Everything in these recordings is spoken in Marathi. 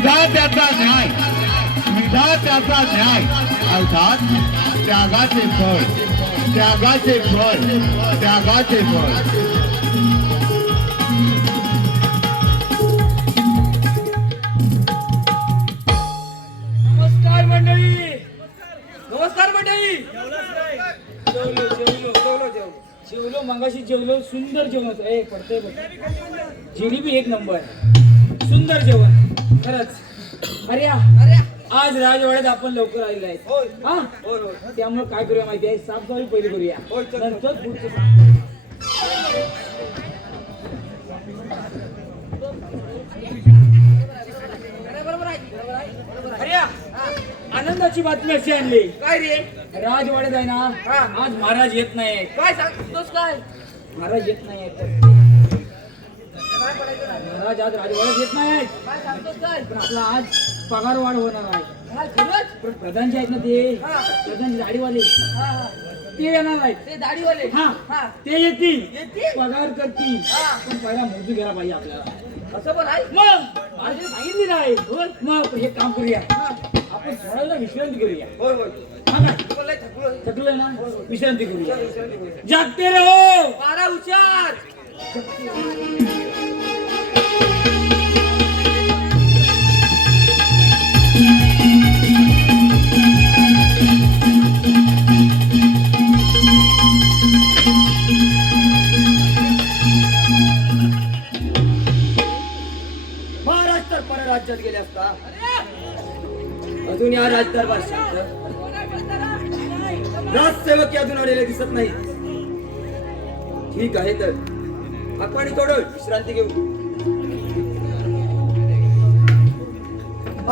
विधात्याचा न्याय, विधात्याचा न्याय अर्थात त्यागाचे फळ, त्यागाचे फळ, त्यागाचे फळ. नमस्कार मंडळी, नमस्कार मंडळी. जेवलो जेवलो जेवलो जेवलो जेवलो मगाशी जेवलो. सुंदर जेवण होतं. ए पडतंय बघ. जिलेबी एक नंबर, सुंदर जेवण खरंच. अरे आज राजवाड्यात आपण लवकर आलेलो आहे. हा त्यामुळे काय करूया माहिती आहे, साफसफाई पहिली करूया, नंतर पुढचं. अरे आनंदाची बातमी अशी आणली. काय रे? राजवाड्यात आहे ना, आज महाराज येत नाही. काय सांगतोस? काय महाराज येत नाही. महाराज आज राजवाड्यात येत नाही. काय सांगतोस? काय पण आपला आज पगार वाढ होणार आहे. काय खरंच? पण प्रधान जे आहेत ना, ते प्रधान दाढीवाले ते येणार आहेत. ते दाढीवाले हा ते येतील, येतील? पगार करतील. पण पहिला मोजून घ्यायला पाहिजे आपल्याला. असं पण आहे. मग महाराजांनी सांगितलेलं आहे. मग हे काम करूया, आपण थोडा वेळ विश्रांती करूया. होय होय. थकलोय ना, विश्रांती करूया. जागते रहो. बारा हुशार. महाराज तर परराज्यात गेले असता, अजून या राजदरबार शांत. राजसेवक अजून आलेले दिसत नाही. ठीक आहे, तर आपण थोडं विश्रांती घेऊ.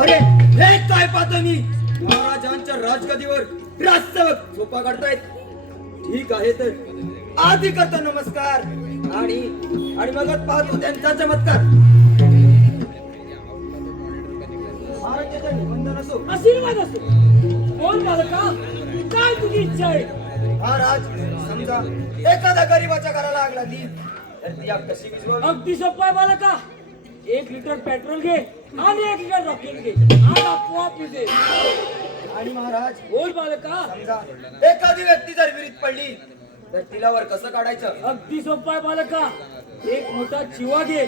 अरे हे काय पाहतो मी, महाराजांच्या राजगदीवर राजसेवक झोपा काढतायत. ठीक आहे, तर आधी करतो नमस्कार आणि मगच पाहतो त्यांचा चमत्कार. महाराजांचा निबंधन असो, आशीर्वाद असो, कोण बालका, काय तुझी इच्छा आहे? महाराज, समजा एखाद्या गरीबाच्या घराला आग लागली तर ती आग कशी विझवावी? अगदी सोपं आहे बालका. 1 लिटर पेट्रोल घे आणि 1 लिटर रॉकेल घे, आग आपोआप विझेल. आणि महाराज, बोल बालका. समजा एखादी व्यक्ती जर विहिरीत पडली तर तिला वर कसं काढायचं? अगदी सोपं आहे बालका. एक मोठा चिवा घे,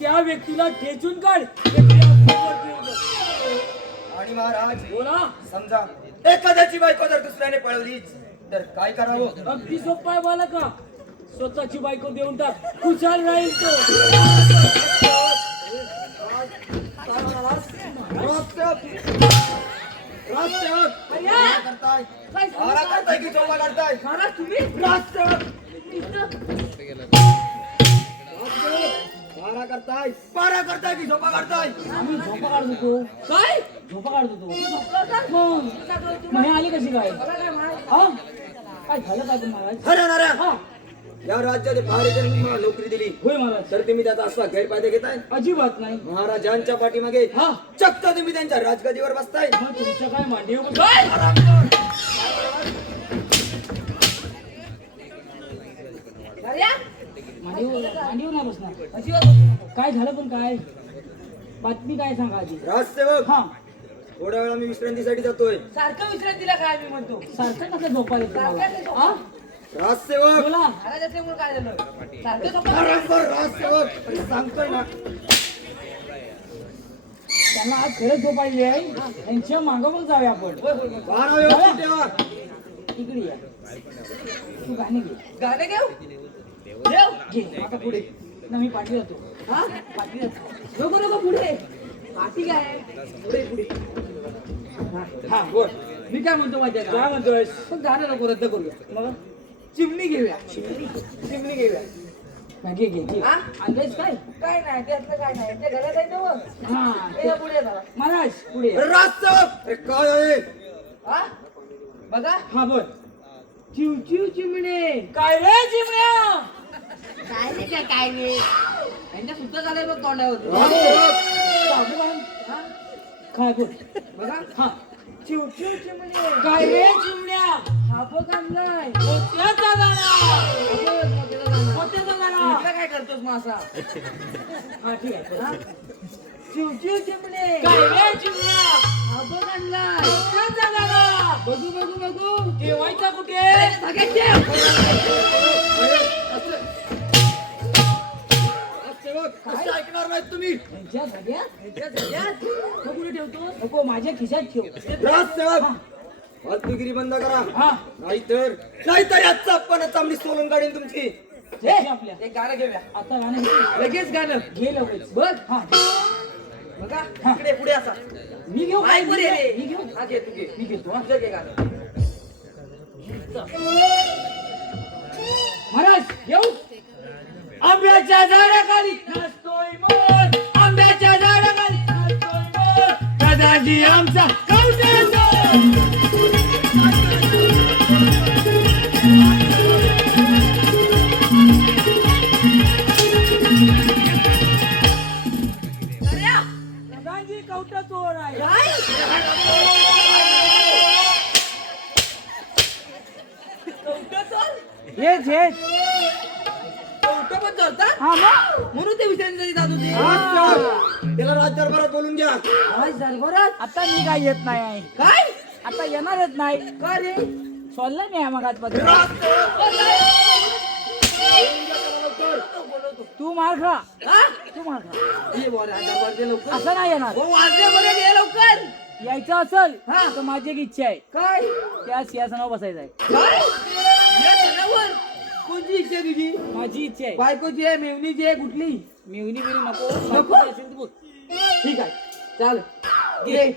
त्या व्यक्तीला ठेचून काढ. आणि महाराज, बोला. समजा एखाद्याची बायको जर दुसऱ्याने पळवलीच तर काय करावं? अगदी सोपं आहे बालका. स्वतःची बायको देऊन टाक, खुशाल राहील तो. महाराज तुम्ही पारा करताय की झोपा काढताय? आम्ही झोपा काढत होतो. काय झोपा काढत होतो? मग आली कशी काय? काय झालं काय तुम्हाला? या राज्यात भारतीयांनी मला नोकरी दिली. होय महाराज. तर तुम्ही त्याचा असा गैरफायदा घेताय? अजिबात नाही. महाराजांच्या पाठीमागे चक्क तुम्ही त्यांच्या राजगदीवर बसताय. मग तुमचं काय मांडीव? मांडीव नाही बसणार. काय झालं पण काय? बातमी काय सांगा आधी. राजसेवक, थोड्या वेळा मी विश्रांतीसाठी जातोय. सारखं विश्रांतीला काय मी म्हणतो? सारखं कसं झोपायला तुम्हाला? राजसेवक, बोला. महाराज असल्यामुळे काय झालं? सारखं झोपा. राजसेवक सांगतोय ना, त्यांना आज खरंच झोपायची आहे. त्यांच्या मागोमाग जाऊया आपण. इकडे या. तू गाणे घे. गाणे घेऊ घे आता पुढे. ना मी पाठी जातो. पाठी जातो. नको पुढे. पाठी काय पुढे पुढे. हा बोल. मी काय म्हणतो माझ्या, काय म्हणतोय? पण गाणं नको, रद्द करूया. मग चिमणी घेऊया. चिमणी घेऊया. घे घे. अंदाज काय? काय नाही त्यातलं काय नाही. त्या घरात आहे ना. पुढे जा महाराज, पुढे. राजसेवक काय आहे? बघा. हा बोल. चिव चिव चिमणे. काय रे चिमण्या? काय नाही काय नाही. यांच्या सुद्धा झालंय बघ तोंडावर. काय बोल. बघा. हा. चिव चिव चिमणे. काय रे चिमण्या? सापच आणलाय. मोत्याचा दाणा. मोत्याचा दाणा. काय करतोस मग असा? हा ठीक आहे. चिवचिव चिमणे काय रे चिमण्या हा बघ आणलाय कोणाचा गाडा बघू बघू बघू ठेवायचा कुठे सगळ्यात ठेव. कसं ऐकणार नाहीत तुम्ही ह्यांच्या सगळ्यात तो कुठे ठेवतो नको माझ्या खिशात ठेव ग्रामसेवक फालतूगिरी बंद करा हा नाहीतर याचा आपण चांगली सोलून काढीन तुमची हे आपल्या एक गाणं घेऊया आता गाणं घे. लगेच गाणं घे लगेच बघ हा बघा इकडे पुढे असा मी घेऊ काय पुढे रे? मी घेऊ हा घे तू घे मी घेतो हा. तुझं घे गाणं महाराज येऊ आंब्याच्या झाडाखाली नाचतोय मोर आंब्याच्या झाडाखाली नाचतोय मोर दादाजी आमचा कौशल्य दादाजी कौटा चोर आहे हेच हेच कौटा पण चालता हा मग म्हणून ते विचारले जात होते त्याला राज दरबारात बोलून घ्या आज दरबारात आता मी काय येत नाही आहे काय आता येणारच नाही का रे सोडलं नाही मग आजपासून तू मार खा तू मार खा ये बोल राज दरबार दे लवकर असं नाही येणार हो वाजले बरे ये लवकर यायचं असेल तर माझी एक इच्छा आहे काय त्या सिंहासनावर बसायचं आहे काय या सणावर कोणती इच्छा आहे तुझी माझी इच्छा आहे बायकोची आहे मेवणीची आहे कुठली मिवनी बिवनी नको नको? असेल तर बोल. ठीक आहे चाल घे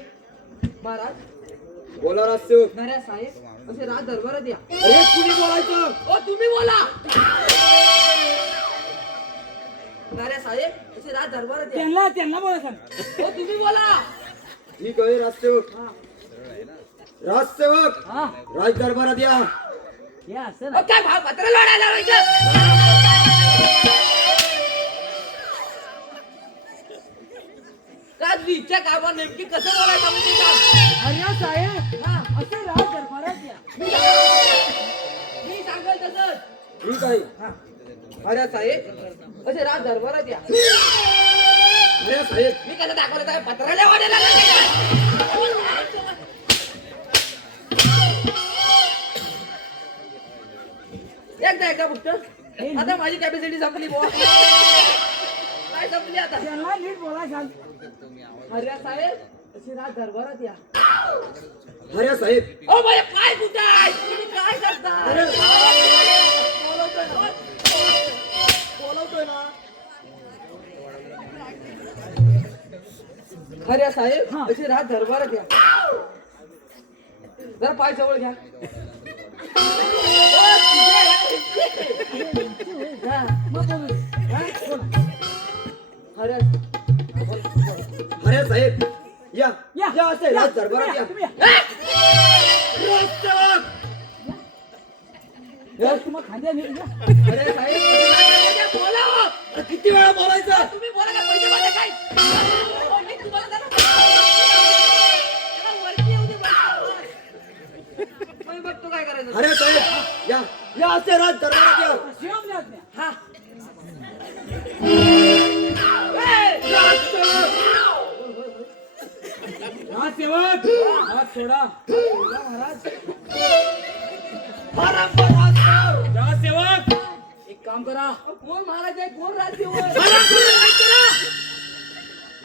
महाराज बोला राजसेवक नऱ्या साहेब असे राज दरबारात या अरे कुणी बोलायचं ओ तुम्ही बोला नऱ्या साहेब असे राज दरबारात या त्यांना बोला सांग ओ तुम्ही बोला ठीक आहे राजसेवक राजसेवक हा राज दरबारात या हे असं ना काय भाव पत्र लढायला का तुझी इच्छा काय बा नेमकी कसं बोलायचं म्हणजे का अरे साहेब हा असे राज दरबारात या मी सांगाल तसंच ठीक आहे अरे साहेब असे राज दरबारात या अरे साहेब मी कसं दाखवलं काय पत्राला वाढायला एकदा फक्त आता माझी कॅपॅसिटी संपली बुवा काय संपली आता त्यांना नीट बोला सांग अरे साहेब असे राज दरबारात या अरे साहेब ओ माझे पाय कुठे आहे तुम्ही काय करता अरे बोलवतोय ना अरे साहेब असे राज दरबारात या जरा पाय जवळ घ्या हा, मग बोलू. हा, बोला. अरे अरे साहेब या या, या असे राज दरबारात या तुम्ही या. राजसेवक या, तुम्हा खांद्याने या. अरे साहेब बोला हो. अरे किती वेळा बोलायचं तुम्ही बोला का पैसे माझे काय हो, मी तुम्हाला जरा- जरा वरती येऊ दे, वरती. मी बघतो काय करायचं अरे साहेब या या असे राज दरबारात या शिवम द्या. हा राजसेवक हात सोडा राजसेवक एक काम करा कोण महाराज आहे कोण राज्य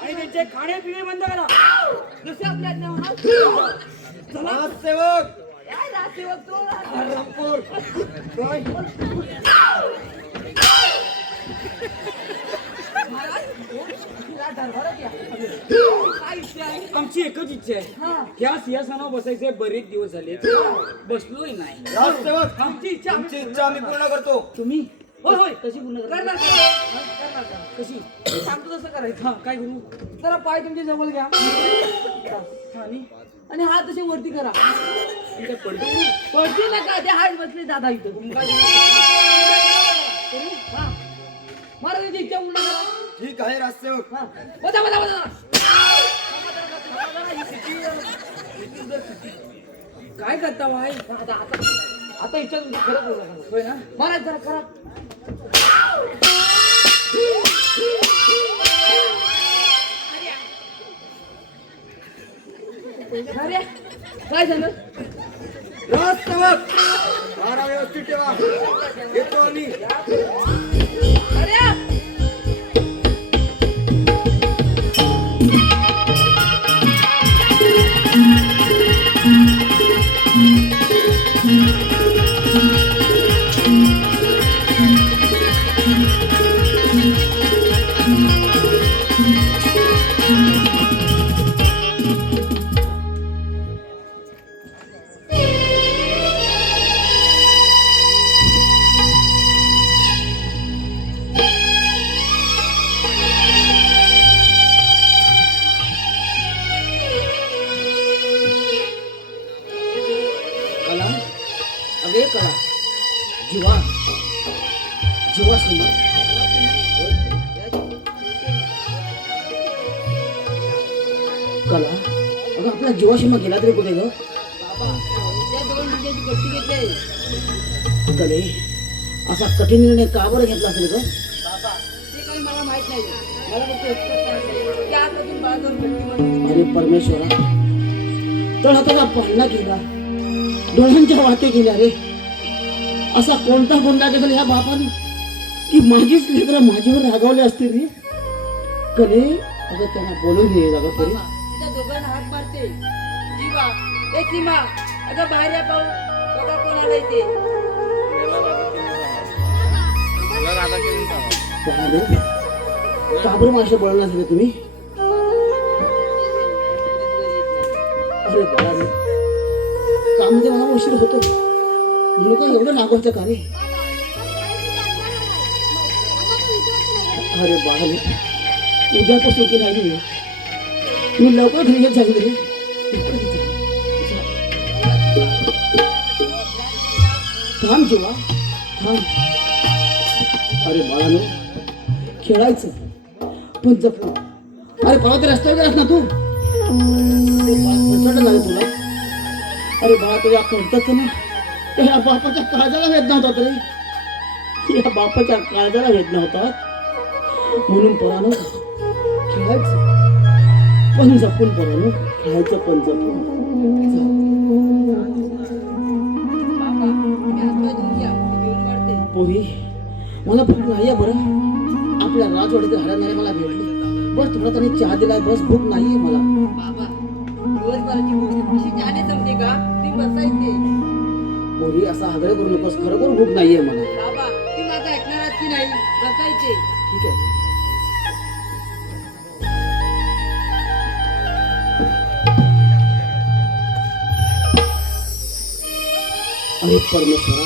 आणि त्यांचे खाणे पिणे बंद करा दुसऱ्या आपल्या आज्ञा राजसेवक काय राजसेवक तो रामपूर काय महाराज राज दरबारात या काय इच्छा आहे आमची एकच इच्छा आहे हा ह्या सिंहासनावर बसायचे बरेच दिवस झाले बसलोय नाही राजसेवक आमची इच्छा आमची इच्छा आम्ही पूर्ण करतो तुम्ही होय होय कशी पूर्ण करणार कशी मी सांगतो तसं करायचं हा काय करू जरा पाय तुमच्या जवळ घ्या आणि आणि हात असे वरती करा काय पडतो वरती नका ते हात बसले दादा इथं हा महाराजांची इच्छा पूर्ण करा ठीक आहे राजसेवक हा बसा बसा बसा काय करता भाई आता आता आता इच्छा तुमची खरंच पूर्ण करा होय ना महाराज जरा करा अरे काय झालं राजसेवक मारा व्यवस्थित ठेवा येतो आम्ही अरे कला अगे कला जीवा जीवा सुना कला अगं आपला जीवाशिमा गेला तरी कुठे ग बाबा त्या दोन मुलीची गट्टी घेतली कले असा कठीण निर्णय का बरं घेतला असेल ग बाबा ते काही मला माहित नाही मला फक्त इतकंच कळतंय की आतातून मला दोन गट्टी बनवून अरे परमेश्वरा तर आता पाळणा केला डोळ्यांच्या वाटे केल्या रे असा कोणता गुन्हा केला ह्या बापाने की माझीच लेकरं माझ्यावर रागावले असतील रे कले अगं त्यांना बोलून घे अगं तरी बाबा त्या दोघांना हात मारते जीवा ए सीमा अगं बाहेर या पाहू बघा कोण आलंय ते का बरं माझ्या बोलणार झाले तुम्ही अरे बाळा कामध्ये मला उशीर होतो म्हणून का एवढं रागवायचं का रे अरे बाळा उद्यापासून की नाही मी लवकर घरी येत जाईल रे थांब जेव्हा थांब अरे बाळानो खेळायचं पण जपून अरे बाळा तर रस्त्यावर गेलास ना तू लागेल तुला अरे बाळा तुझ्या कळतात ना या बापाच्या काळजाला वेदना होतात रे या बापाच्या काळजाला वेदना होतात म्हणून पोरानो खेळायचं पण जपून पोरानो खेळायचं पण जपून बाबा तुम्ही हातपाय धुवून घ्या मी घेऊन वाढते पोरी मला भूक नाही आहे बरं आपल्या राजवाडीतील हरणारे मला भेटले बस थोडा तरी चहा दिलाय बस भूक नाहीये मला बाबा दिवसभराची गोष्ट कशी जाणे जमते का तुम्ही बसायचे पोरी असा आग्रह करू नकोस खरोखर भूक नाहीये मला बाबा तुम्ही माझं ऐकणार आहात की नाही बसायचे ठीक आहे अरे परमेश्वरा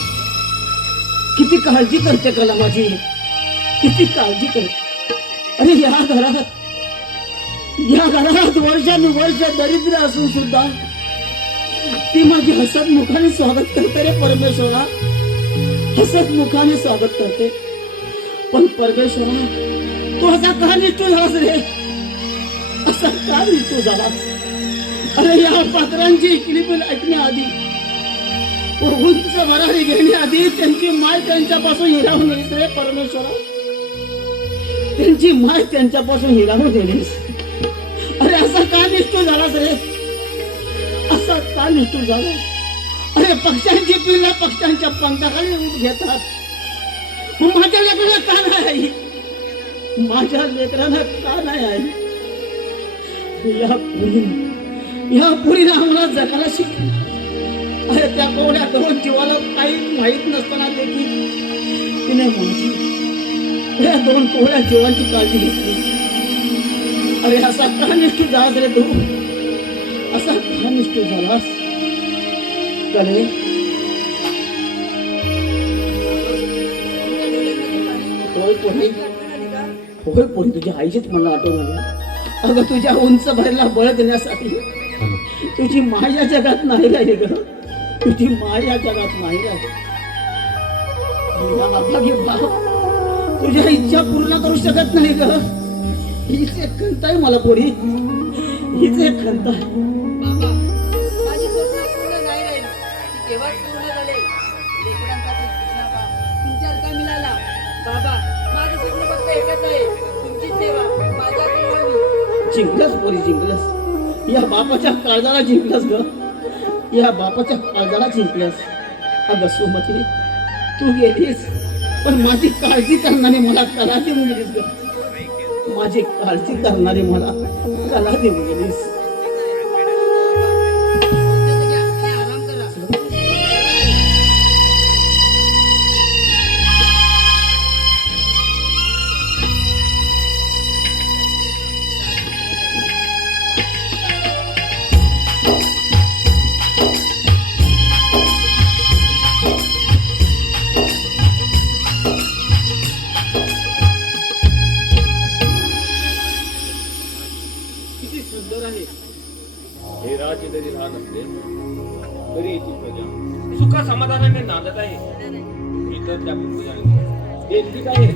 किती काळजी करते कला माझी किती काळजी करते अरे या घरात वर्षानुवर्ष दरिद्र असून सुद्धा ती माझी हसत मुखाने स्वागत करते रे परमेश्वरा हसत मुखाने स्वागत करते पण परमेश्वरा तू असा का निष्ठू झालास रे असा का निष्ठू झालास अरे या पात्रांची इकली पण ऐकण्याआधी उंच भरारी घेण्याआधी त्यांची माय त्यांच्यापासून हिरावून गेलीस रे परमेश्वरा त्यांची माय त्यांच्यापासून हिरावून गेलीस अरे असा का निष्ठू झालास रे असा का निष्ठू झाला अरे पक्ष्यांची पिल्ला पक्ष्यांच्या पंखाखाली उठ घेतात मग माझ्या लेकराला का नाही आई माझ्या लेकराला का नाही आई या पुरीने आम्हाला जगायला शिकली अरे त्या कोवड्या दोन जीवाला काही माहीत नसताना देखील तिने माझी या दोन कोवड्या जीवांची काळजी घेतली अरे असा का निष्ठू झालास रे तू असा का निष्ठू झालास कले होय पोरी होय पोरी तुझ्या आईचीच मला आठवण आली अगं तुझ्या उंच भरला बळ देण्यासाठी तुझी माया जगात नाही राहिली ग तुझी माया जगात नाही राहिली तुझ्या इच्छा पूर्ण करू शकत नाही ग हीच एक खंत आहे मला पोरी हीच एक खंत आहे बाबा माझी स्वप्न पूर्ण नाही राहिली ती केव्हा पूर्ण झाले लेकरांसाठी नाका तुमच्यावर का मिळाला बाबा माझं स्वप्न फक्त एकच आहे तुमची सेवा माझ्याकडे व्हावी जिंकलंस पोरी जिंकलंस या बापाच्या काळजाला जिंकलास ग, या बापाच्या काळजाला जिंकलास. अगं सुमती, तू गेलीस पण माझी काळजी करणारी मला कला देऊन गेलीस ग, माझी काळजी करणारी मला कला देऊन गेलीस. आराम करा. किती सुंदर आहे हे राज्य. जरी लहान असले तरी याची प्रजा सुख समाधानाने नांदत आहे. मी तर त्या पूर्वजांनी देखील आहे.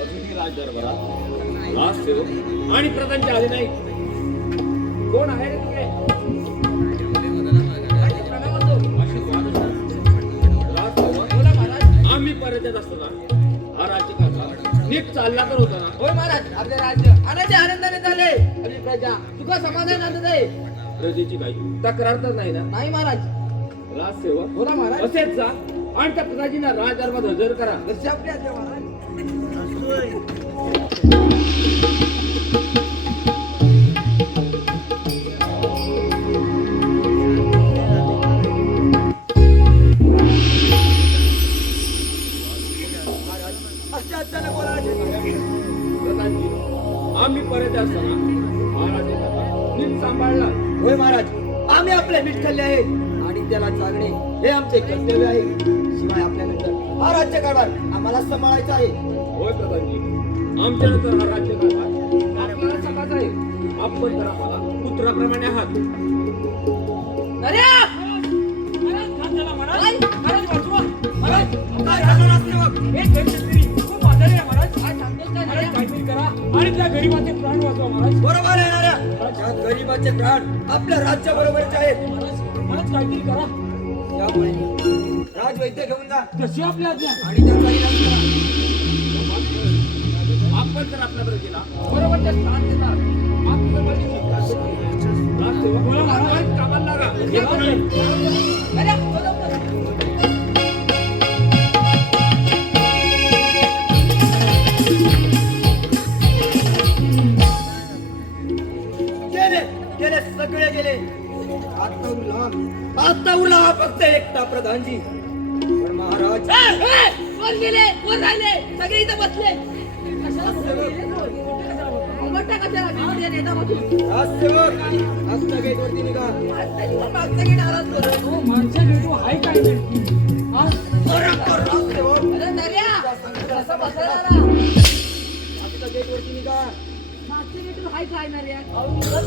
अजूनही राज दरबारात राजसेवक आणि प्रधानचे आले नाही. कोण आहे रे तुझे? आम्ही परत असताना हा राज्य करता नीट चालला तर होता ना. होय महाराज, आपले राज्य आनंदी आनंदाने झाले. आपली प्रजा सुख समाधान आनंद आहे. प्रजेची काही तक्रार तर नाही ना. नाही महाराज. राजसेवक बोला महाराज. असेच जा आणि त्या प्रजाजींना राज दरबार हजर करा. कसे आपले आज्ञा महाराज. असे अचानक बोलायचे. प्रधानजी, आम्ही परत असताना हा राज्य करता नीट सांभाळला. होय महाराज, आम्ही आपले मीठ खाल्ले आहे आणि त्याला चालणे हे आमचे कर्तव्य आहे. शिवाय आपल्यानंतर हा राज्य कारभार आम्हाला सांभाळायचा आहे. होय प्रधानजी, आमच्यानंतर हा राज्य करता आपल्याला सकाळचा आहे. आपण तर आम्हाला पुत्राप्रमाणे आहात. आणि त्या गरीबाचे प्राण वाचवा महाराज. बरोबर आहे ना रे? त्या गरीबाचे प्राण आपल्या राज्या बरोबरचे आहेत. महाराज काहीतरी करा. त्यामुळे राजवैद्य घेऊन जा. कशी आपल्या आज्ञा. आणि त्याचा इलाज करा. आपण तर आपल्या प्रजेला बरोबर त्या स्थान देतात. आपण माझी चिंता राजसेवक बोला महाराज, कामाला लागा. गेले सगळे गेले. आता उरला हा फक्त एकटा प्रधानजी. पण महाराज कोण गेले, कोण राहिले, सगळे इथं बसले. कशाला बसले? मोठा कशाला? मी उद्या नेता बसून. राजसेवक आजच्या गेटवरती निघा. मागचा गेट आलाच करू. हो, मागच्या गेटवर आहे काय नेमकी? राजसेवक अरे नर्या, कसा बसला जरा? आजच्या गेटवरती निघा. मागच्या गेटवर आहे काय नर्या?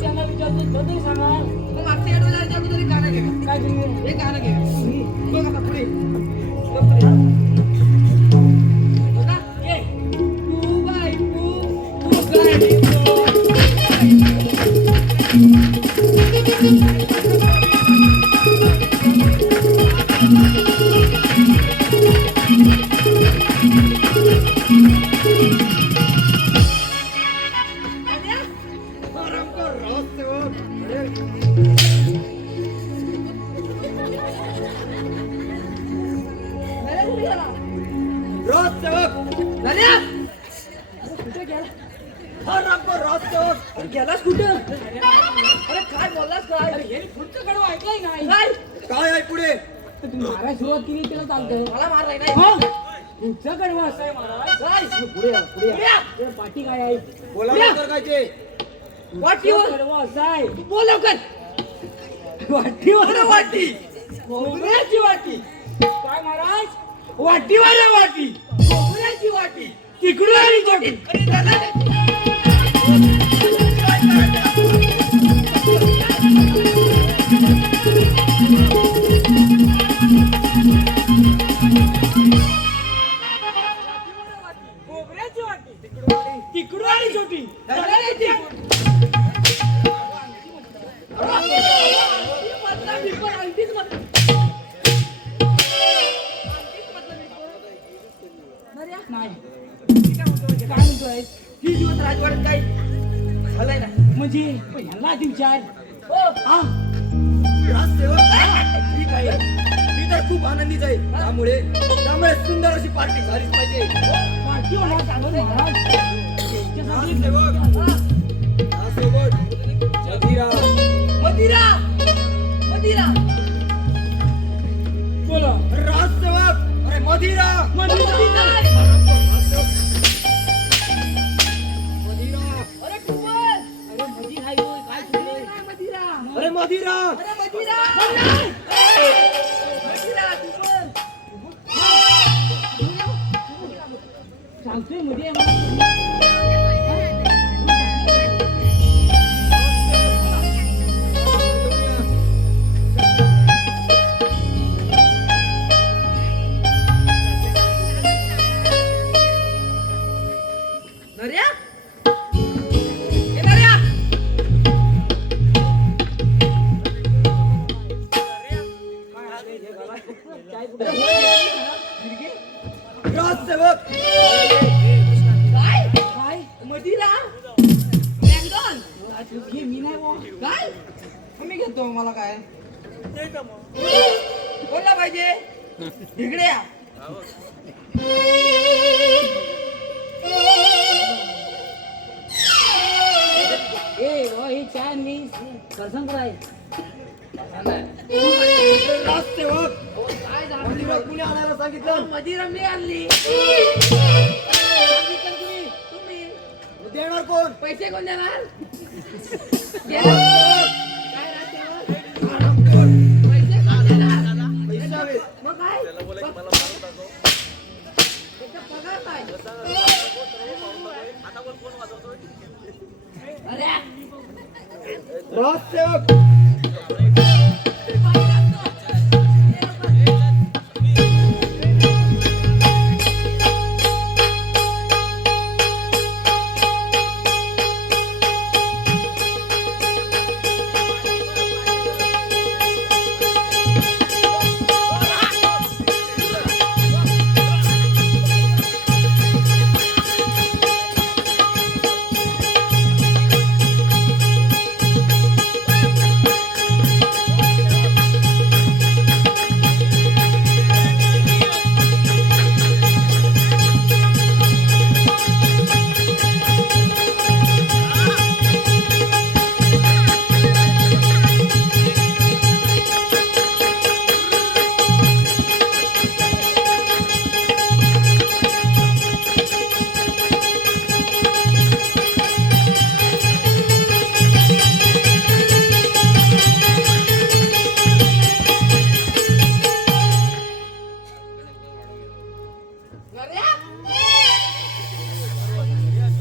त्यांना विचारतो बदल सांगा. मग मागच्या गेटवर जायच्या अगोदर हे गाणं घे. काय तुम्ही हे गाणं घे. बघ आता पुढे. बघा, ये. तू बाई तू गाडी गेलास कुठे? अरे काय बोललास काय? अरे हे पुढचं कडवं ऐकलंय नाही. काय? काय आहे पुढे? तू मारायला सुरुवात केली त्याला चालतं. मला मारलाय नाही. पुढचं कडवं असं आहे महाराज. काय? पुढे या, पुढे या. पुढे या. ते पाठी काय आहे? पुढे या. बोला काय ते? वाटीवर. कडवं असं आहे. तू बोल लवकर. वाटीवर वाटी. खोबऱ्याची वाटी. काय महाराज? वाटीवर वाटी. खोबऱ्याची वाटी. तिकडून आली वाटी. अरे दादा. खोबऱ्याची वाटी. तिकडून आली छोटी. नाही. म्हणतोय 3 दिवस राजवाड्यात काही झालंय ना म्हणजे पण ह्यांना आधी विचार हो हा राजसेवक ठीक आहे मी तर खूप आनंदीच आहे त्यामुळे सुंदर अशी पार्टी झालीच पाहिजे पार्टी होणार चांगलं महाराज त्यांच्यासाठी राजसेवक मदिरा मदिरा बोला राजसेवक अरे मदिरा मदिरा अरे टुपर अरे मधी हाय होय, काय तुझे मदिरा अरे मदिरा अरे मदिरा मदिरा टुपर सांगतोय मध्ये आहे नर्या ए नर्या राजसेवक काय काय मदिरा मॅकडॉन घे मी नाही बुवा. काय मी घेतो मला काय बोलला पाहिजे इकडे या ए बुवा, हे चाय मी कसं कराय राजसेवक काय झालं मदिरा कुणी आणायला सांगितलं मदिरा मी आणली सांगितलं तुम्ही तुम्ही देणार कोण पैसे कोण देणार देणार? काय राहते? पैसे कोण देणार पैसे हवे मग काय त्याचा पगार काय अरे राजसेवक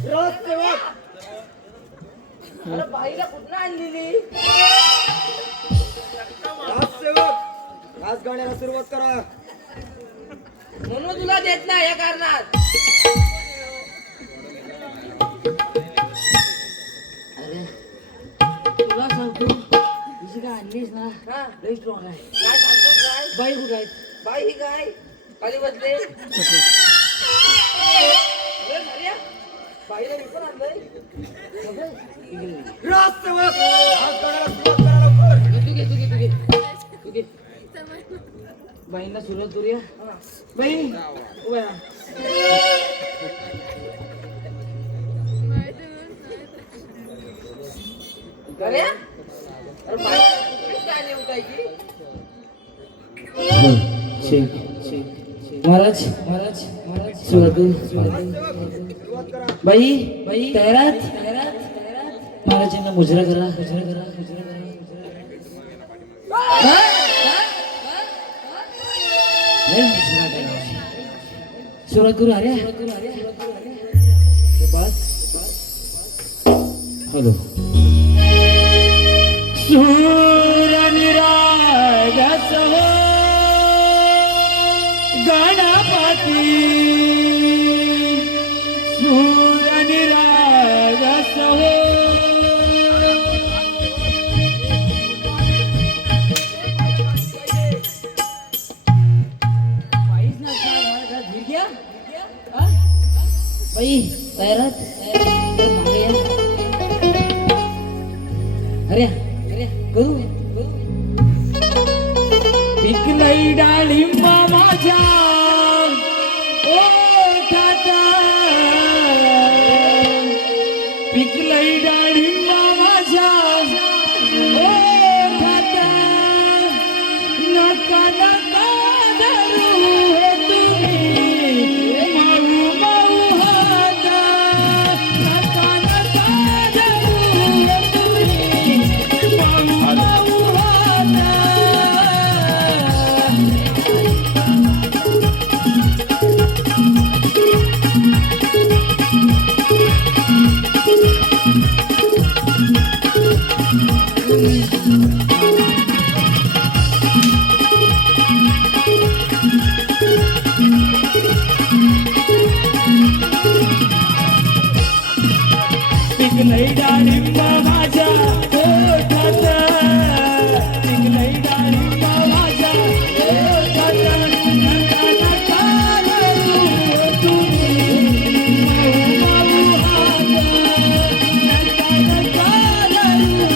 राजसेवक अरे बाईला कुठं आणलेली राजसेवक राजगाड्याला सुरुवात करा म्हणून तुला देत नाही या कारणात अरे तुला सांगतो तुझी काय आणलीस ना हा लई स्ट्रॉंग आहे काय सांगतो काय बाई कुठं आहेत बाई ही काय खाली बसले अरे नर्या, बाईला मी पण आणलंय राजसेवक राजगाड्याला सुरुवात करा लवकर तू घे तू घे तू घे तू घे बाईंना सुरुवात करूया बाई उभा राहा. नर्या, अरे बाई काय नाही उठायची महाराज महाराज महाराज सुरुवात सुरुवात करा बाई बाई तयारात महाराजांना मुजरा करा मुजरा करा मुजरा करा नाही मुजरा करा सुरुवात करू अरे बस हॅलो सूर्य निरागस हो गणपती सूर्य निरागस हो बाई खैरात अरे करू पिकलई डाळिंबा माझ्या ओठात पिकलई डाळिंबा माझ्या ओठात नका नका धरू तुम्ही माऊ माऊ हात नका नका धरू तुम्ही माऊ माऊ हात पिकलई डाळिंबा माझ्या ओठात पिकलई डाळिंबा माझ्या ओठात नका नका धरू तुम्ही माऊ माऊ हात नका नका धरू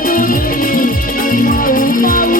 तुम्ही माऊ माऊ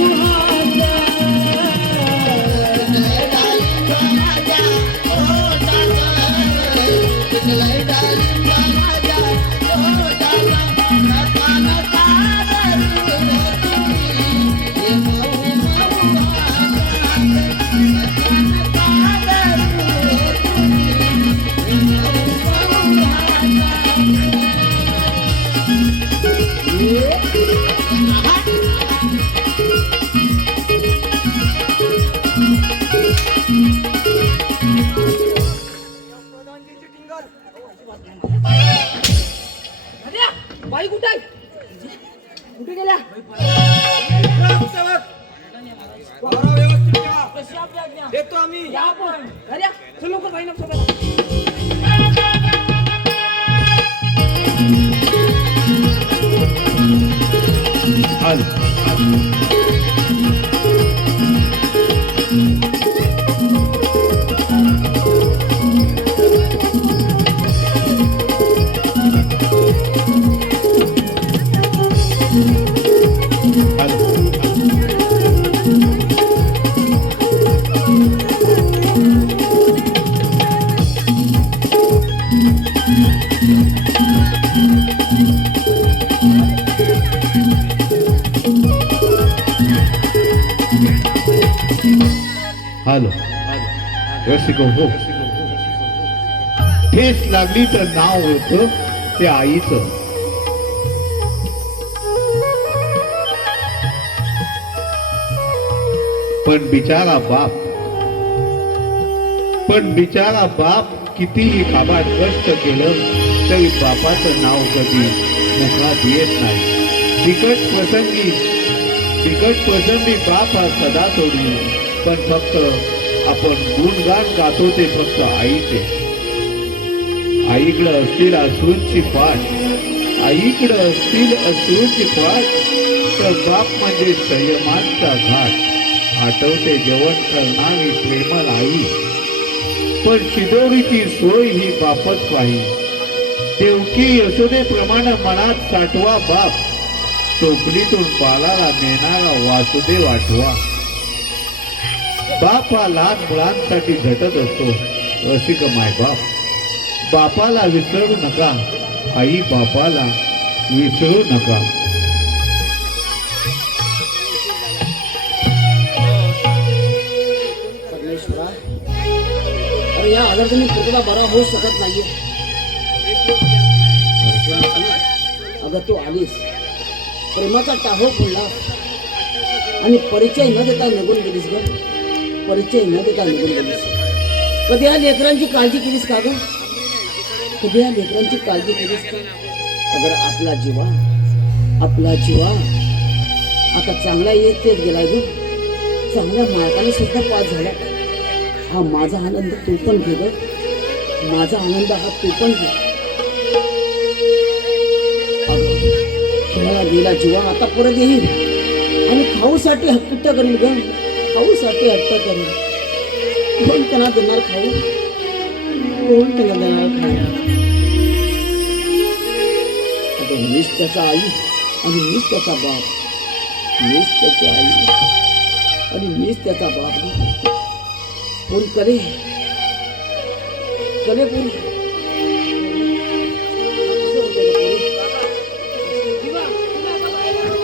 बाई कुठे आहे? कुठे गेल्या कशी आपली आज्ञा देतो आम्ही या पण अरे चल लवकर बाई नको आलं आलं रसिक हो ठेस लागली तर नाव होतं ते आईचं पण बिचारा बाप कितीही काबाड कष्ट केलं तरी बापाचं नाव कधी मुखात येत नाही बिकट प्रसंगी बाप हा सदा सोडली पण फक्त आपण गुणगान गातो ते फक्त आईचे आईकडं असतील अश्रूंची पाठ तर बाप म्हणजे संयमांचा घाट आठवते जेवण करणारी प्रेमळ आई पण शिदोरीची सोय ही बापच पाही देवकी यशोदेप्रमाणे मनात साठवा बाप टोपलीतून बालाला नेणारा वासुदेव आठवा बाप हा लहान मुलांसाठी झटत असतो रसिक मायबाप बापाला विसरू नका आई बापाला विसरू नका परमेश्वरा अरे या आजार तुम्ही तुला बरा होऊ शकत नाहीये अगं तू आलीस प्रेमाचा टाहो फोडला आणि परिचय न देता निघून गेलीस ग परिचय न देता निघून गेलीस कधी या लेकरांची काळजी केलीस का ग कधी या लेकरांची काळजी केलीस का अगर आपला जीवा आता चांगला येत गेलाय ग चांगल्या मार्गाने सुद्धा पास झाला हा माझा आनंद तू पण घे ग माझा आनंद हा तू पण घे खेळायला गेला जीवा आता परत येईल आणि खाऊसाठी हट्ट करेल ग खाऊसाठी हट्ट करेल कोण त्यांना देणार खाऊ कोण त्याला देणार खाऊ मीच त्याचा आई आणि मीच त्याचा बाप, मीच त्याची आई आणि मीच त्याचा बाप. पोरी कले कले पोरी असं होतं का पोरी? दिवा, दिवा, आता बाहेर आलो.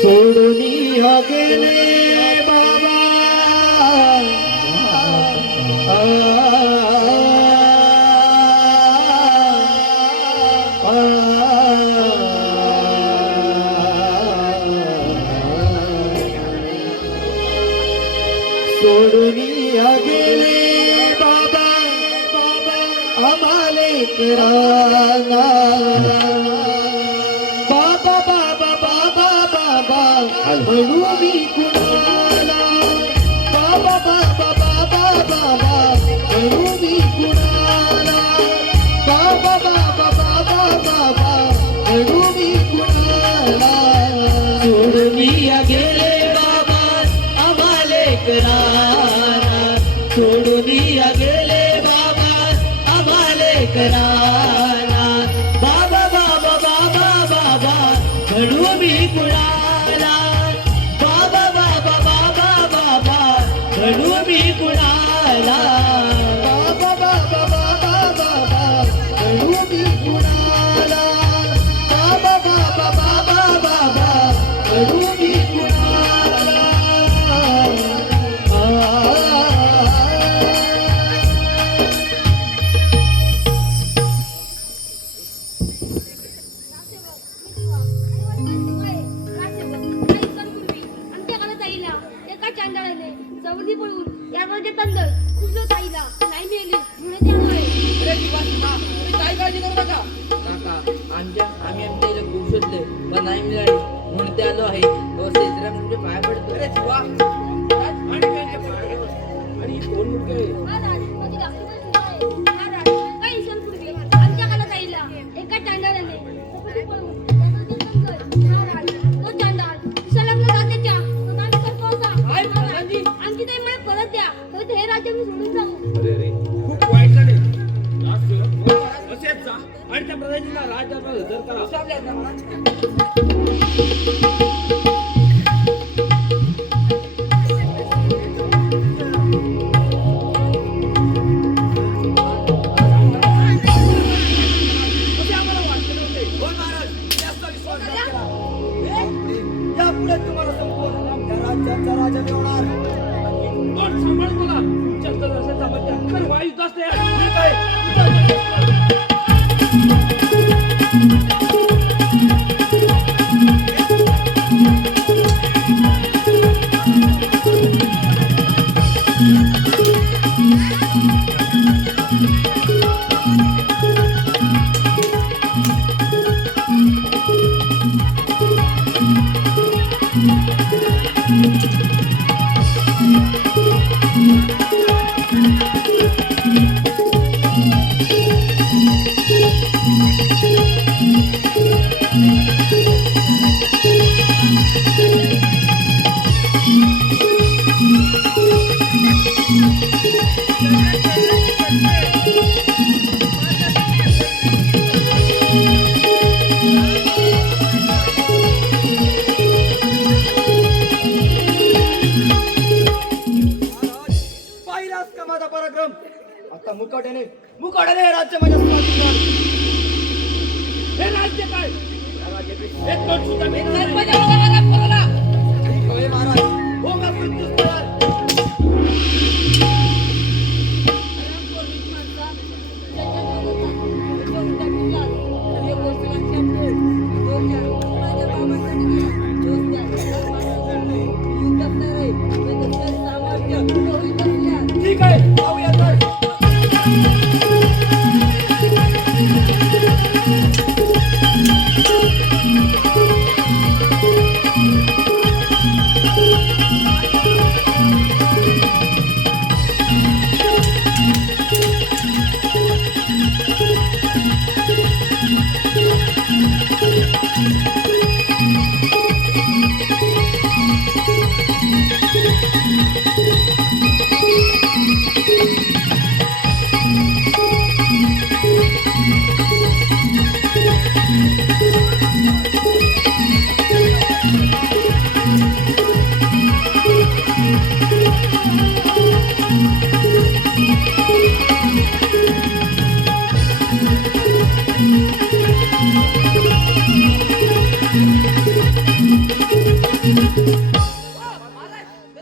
सोडून गेले बाबा सोडून गेले बाबा आम्हाले कराना बाबा बाबा बाबा बाबा म्हणू मी कुणाला बाबा बाबा बाबा बाबा म्हणू मी कुणाला बाबा बाबा बाबा बाबा म्हणू मी कुणाला सोडून गेले बाबा आम्हाले कराना सोडून गेले बाबा आम्हाले कराना बाबा बाबा बाबा बाबा म्हणू मी कुणाला बाबा बाबा बाबा बाबा म्हणू मी कुणाला बाबा बाबा बाबा बाबा म्हणू मी कुणाला बाबा बाबा बाबा बाबा म्हणू मी कुणाला अरे दिवा, दिवा, तुम्ही काही काळजी करू नका. काका आम्ही आमच्या इला खूप शोधले पण नाही मिळाले म्हणून ते आलो आहे शेजरा म्हणजे पाय पडतो. अरे दिवा, आणि त्यांचे पाय. आणि ही कोण मुलगी आहे? महाराज माझी धाकटी बहीण सुद्धा आहे. महाराज काही दिवसांपूर्वी आमच्या कालाताईला एका चांडाळाने कपडे पळवून त्याचं ते समजलं. महाराज तो चांडाळ सलग्न जातीच्या तो नामी करतो होता. काय महाराज महाराजी? आमची ताई मला परत द्या तर हे राज्य मी सोडून जाऊ. अरे रे खूप वाईट झाले. राजसेवक, असेच जा आणि त्या प्रधानजींना राजदरबार हजर करा. असं आपल्या हातात महाराज. असे आम्हाला वाटले नव्हते. होय महाराज, जास्त विश्वास केला. यापुढे तुम्हाला संपूर्ण या राज्याचा राजा मिळवणार. पण सांभाळून बोला. तुमच्या दर्शनाचा म्हणजे तर वायुदास तयार. ठीक आहे. पाहिलास का माझा पराक्रम? आता मुकाट्याने हे राज्य माझ्या स्वाधीन कर. हे राज्य काय? या राज्यातील एक पण सुद्धा मी नाही. ठीक आहे महाराज. हो का मृत्यूस तयार. ठीक आहे, जाऊया तर.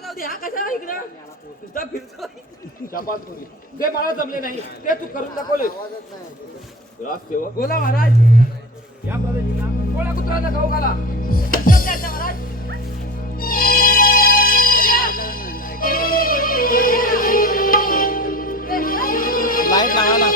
जाऊ दे, हा कसा इकडं नुसता फिरतोय. शपथ कोणी जे मला जमले नाही ते तू करून दाखवले. राजसेवक बोला महाराज. या प्रदेशाला कोळा कुत्राचा खाऊ घाला. कसं द्यायचं महाराज? लाईट लागायला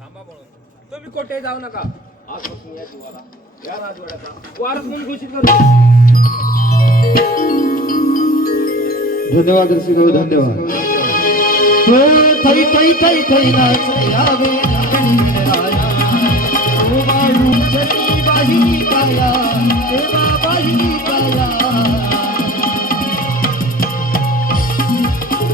थांबा म्हणून तुम्ही कोठे जाऊ नका. आजपासून या जीवाला या राजवाड्याचा वारस म्हणून घोषित करू. धन्यवाद रसिको, धन्यवाद. थै थै थै थै नाच यावे